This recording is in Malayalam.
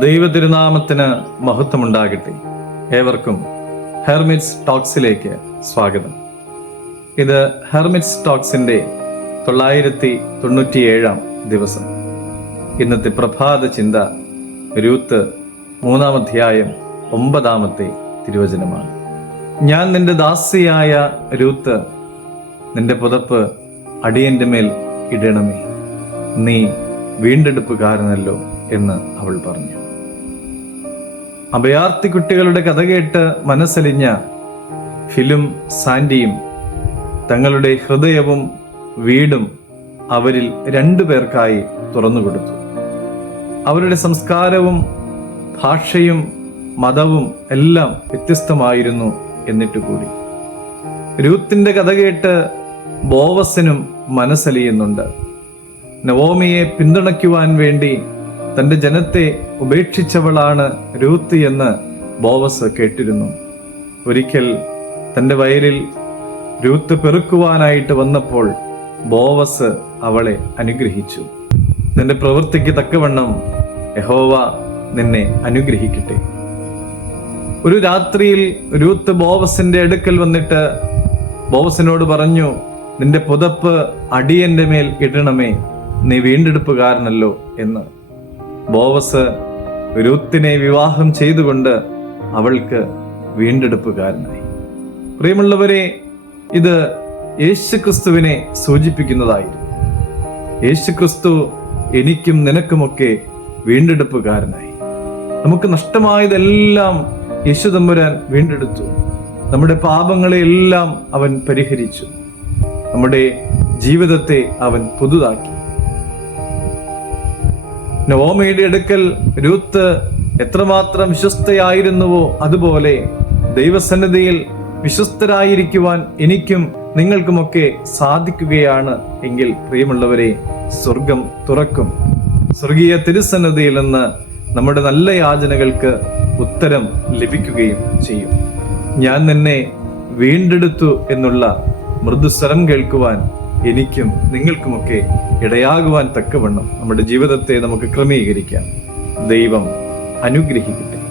ദൈവതിരുനാമത്തിന് മഹത്വമുണ്ടാകട്ടെ. ഏവർക്കും ഹെർമിറ്റ്സ് ടോക്സിലേക്ക് സ്വാഗതം. ഇത് ഹെർമിറ്റ്സ് ടോക്സിന്റെ തൊള്ളായിരത്തി തൊണ്ണൂറ്റിയേഴാം ദിവസം. ഇന്നത്തെ പ്രഭാത ചിന്ത രൂത്ത് മൂന്നാം അധ്യായം ഒമ്പതാമത്തെ തിരുവചനമാണ്. ഞാൻ നിന്റെ ദാസിയായ രൂത്ത് നിന്റെ പുതപ്പ് അടിയന്റെ മേൽ ഇടണമേ. നീ വീണ്ടെടുപ്പുകാരനല്ലോ എന്ന് അവൾ പറഞ്ഞു. അഭയാർത്ഥി കുട്ടികളുടെ കഥ കേട്ട് മനസ്സലിഞ്ഞ ഫിലും സാൻഡിയും തങ്ങളുടെ ഹൃദയവും വീടും അവരിൽ രണ്ടു പേർക്കായി തുറന്നുകൊടുത്തു അവരുടെ സംസ്കാരവും ഭാഷയും മതവും എല്ലാം വ്യത്യസ്തമായിരുന്നു എന്നിട്ട് കൂടി രൂത്തിന്റെ കഥ കേട്ട് ബോവസിനും മനസ്സലിയുന്നുണ്ട്. നവോമിയെ പിന്തുണയ്ക്കുവാൻ വേണ്ടി തന്റെ ജനത്തെ ഉപേക്ഷിച്ചവളാണ് രൂത്ത് എന്ന് ബോവസ് കേട്ടിരുന്നു. ഒരിക്കൽ തന്റെ വയലിൽ രൂത്ത് പെറുക്കുവാനായിട്ട് വന്നപ്പോൾ ബോവസ് അവളെ അനുഗ്രഹിച്ചു. നിന്റെ പ്രവൃത്തിക്ക് തക്കവണ്ണം യഹോവ നിന്നെ അനുഗ്രഹിക്കട്ടെ. ഒരു രാത്രിയിൽ രൂത്ത് ബോവസിന്റെ അടുക്കൽ വന്നിട്ട് ബോവസിനോട് പറഞ്ഞു നിന്റെ പുതപ്പ് അടിയന്റെ മേൽ ഇടണമേ നീ വീണ്ടെടുപ്പുകാരനല്ലോ എന്ന്. ബോവസ് രൂത്തിനെ വിവാഹം ചെയ്തുകൊണ്ട് അവൾക്ക് വീണ്ടെടുപ്പുകാരനായി. പ്രിയമുള്ളവരെ ഇത് യേശുക്രിസ്തുവിനെ സൂചിപ്പിക്കുന്നതായിരുന്നു. യേശുക്രിസ്തു എനിക്കും നിനക്കുമൊക്കെ വീണ്ടെടുപ്പുകാരനായി. നമുക്ക് നഷ്ടമായതെല്ലാം യേശു തമ്പുരാൻ വീണ്ടെടുത്തു. നമ്മുടെ പാപങ്ങളെ എല്ലാം അവൻ പരിഹരിച്ചു. നമ്മുടെ ജീവിതത്തെ അവൻ പുതുതാക്കി. നവോമയുടെ അടുക്കൽ രൂത്ത് എത്രമാത്രം വിശ്വസ്തയായിരുന്നുവോ അതുപോലെ ദൈവസന്നിധിയിൽ വിശ്വസ്തരായിരിക്കുവാൻ എനിക്കും നിങ്ങൾക്കുമൊക്കെ സാധിക്കുകയാണ് എങ്കിൽ പ്രിയമുള്ളവരെ സ്വർഗം തുറക്കും. സ്വർഗീയ തിരുസന്നിധിയിൽ നിന്ന് നമ്മുടെ നല്ല യാചനകൾക്ക് ഉത്തരം ലഭിക്കുകയും ചെയ്യും. ഞാൻ നിന്നെ വീണ്ടെടുത്തു എന്നുള്ള മൃദുസ്വരം കേൾക്കുവാൻ എനിക്കും നിങ്ങൾക്കുമൊക്കെ ഇടയാകുവാൻ തക്കവണ്ണം നമ്മുടെ ജീവിതത്തെ നമുക്ക് ക്രമീകരിക്കാം. ദൈവം അനുഗ്രഹിക്കട്ടെ.